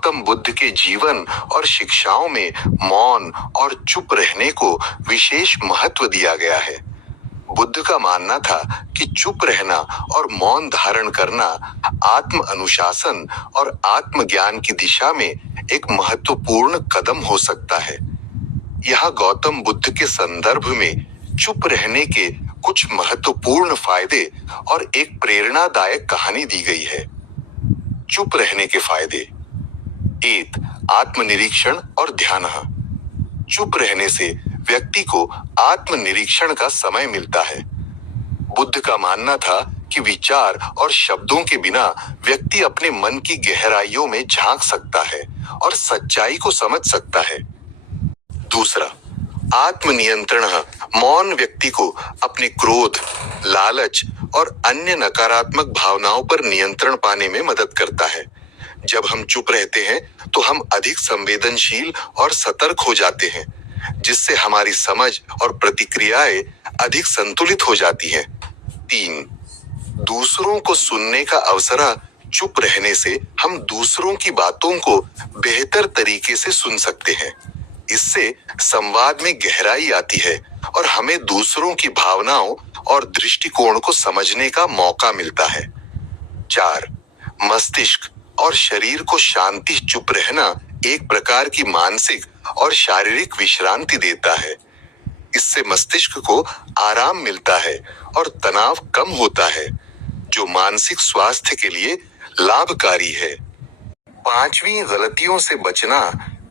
गौतम बुद्ध के जीवन और शिक्षाओं में मौन और चुप रहने को विशेष महत्व दिया गया है। बुद्ध का मानना था कि चुप रहना और मौन धारण करना आत्म अनुशासन और आत्मज्ञान की दिशा में एक महत्वपूर्ण कदम हो सकता है। यहाँ गौतम बुद्ध के संदर्भ में चुप रहने के कुछ महत्वपूर्ण फायदे और एक प्रेरणादायक कहानी दी गई है। चुप रहने के फायदे। 1. आत्मनिरीक्षण और ध्यान। चुप रहने से व्यक्ति को आत्मनिरीक्षण का समय मिलता है। बुद्ध का मानना था कि विचार और शब्दों के बिना व्यक्ति अपने मन की गहराइयों में झांक सकता है और सच्चाई को समझ सकता है। दूसरा, आत्मनियंत्रण। मौन व्यक्ति को अपने क्रोध, लालच और अन्य नकारात्मक भावनाओं पर नियंत्रण पाने में मदद करता है। जब हम चुप रहते हैं तो हम अधिक संवेदनशील और सतर्क हो जाते हैं, जिससे हमारी समझ और प्रतिक्रियाएं अधिक संतुलित हो जाती हैं। 3. दूसरों को सुनने का अवसर। चुप रहने से हम दूसरों की बातों को बेहतर तरीके से सुन सकते हैं। इससे संवाद में गहराई आती है और हमें दूसरों की भावनाओं और दृष्टिकोण को समझने का मौका मिलता है। 4. मस्तिष्क और शरीर को शांति। चुप रहना एक प्रकार की मानसिक और शारीरिक विश्रांति देता है। इससे मस्तिष्क को आराम मिलता है और तनाव कम होता है, जो मानसिक स्वास्थ्य के लिए लाभकारी है। 5वीं, गलतियों से बचना।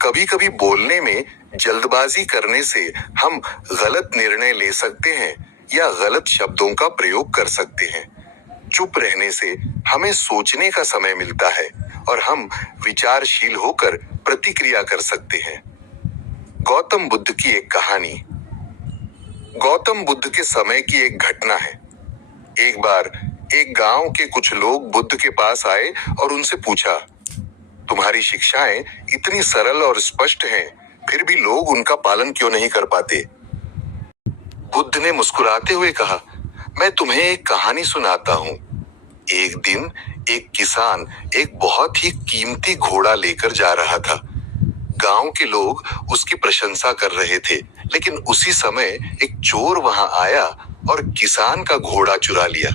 कभी कभी बोलने में जल्दबाजी करने से हम गलत निर्णय ले सकते हैं या गलत शब्दों का प्रयोग कर सकते हैं। चुप रहने से हमें सोचने का समय मिलता है और हम विचारशील होकर प्रतिक्रिया कर सकते हैं। गौतम बुद्ध की एक कहानी। गौतम बुद्ध के समय की एक घटना है। एक बार एक गांव के कुछ लोग बुद्ध के पास आए और उनसे पूछा, तुम्हारी शिक्षाएं इतनी सरल और स्पष्ट हैं, फिर भी लोग उनका पालन क्यों नहीं कर पाते? बुद्ध ने मुस्कुराते हुए कहा, मैं तुम्हें एक कहानी सुनाता हूँ। एक दिन एक किसान एक बहुत ही कीमती घोड़ा लेकर जा रहा था। गांव के लोग उसकी प्रशंसा कर रहे थे, लेकिन उसी समय एक चोर वहां आया और किसान का घोड़ा चुरा लिया।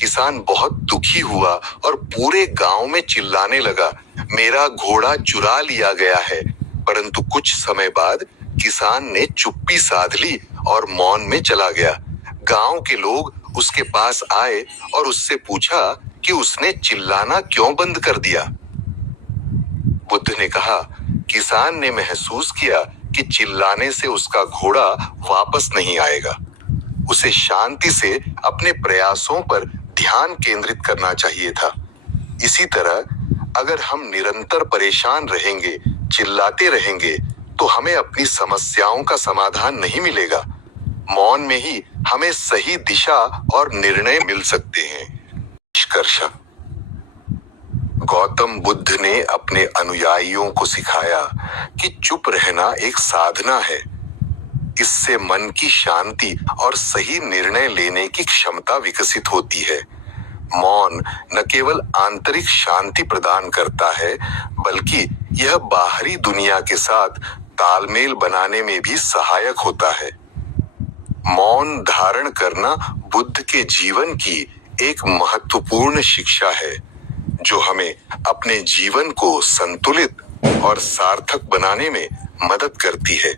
किसान बहुत दुखी हुआ और पूरे गांव में चिल्लाने लगा, मेरा घोड़ा चुरा लिया गया है। परंतु कुछ समय बाद किसान ने चुप्पी साध ली और मौन में चला गया। गांव के लोग उसके पास आए और उससे पूछा कि उसने चिल्लाना क्यों बंद कर दिया। बुद्ध ने कहा, किसान ने महसूस किया कि चिल्लाने से उसका घोड़ा वापस नहीं आएगा। उसे शांति से अपने प्रयासों पर ध्यान केंद्रित करना चाहिए था। इसी तरह अगर हम निरंतर परेशान रहेंगे, चिल्लाते रहेंगे, तो हमें अपनी समस्याओं का समाधान नहीं मिलेगा। मौन में ही हमें सही दिशा और निर्णय मिल सकते हैं। निष्कर्ष। गौतम बुद्ध ने अपने अनुयायियों को सिखाया कि चुप रहना एक साधना है। इससे मन की शांति और सही निर्णय लेने की क्षमता विकसित होती है। मौन न केवल आंतरिक शांति प्रदान करता है, बल्कि यह बाहरी दुनिया के साथ तालमेल बनाने में भी सहायक होता है। मौन धारण करना बुद्ध के जीवन की एक महत्वपूर्ण शिक्षा है, जो हमें अपने जीवन को संतुलित और सार्थक बनाने में मदद करती है।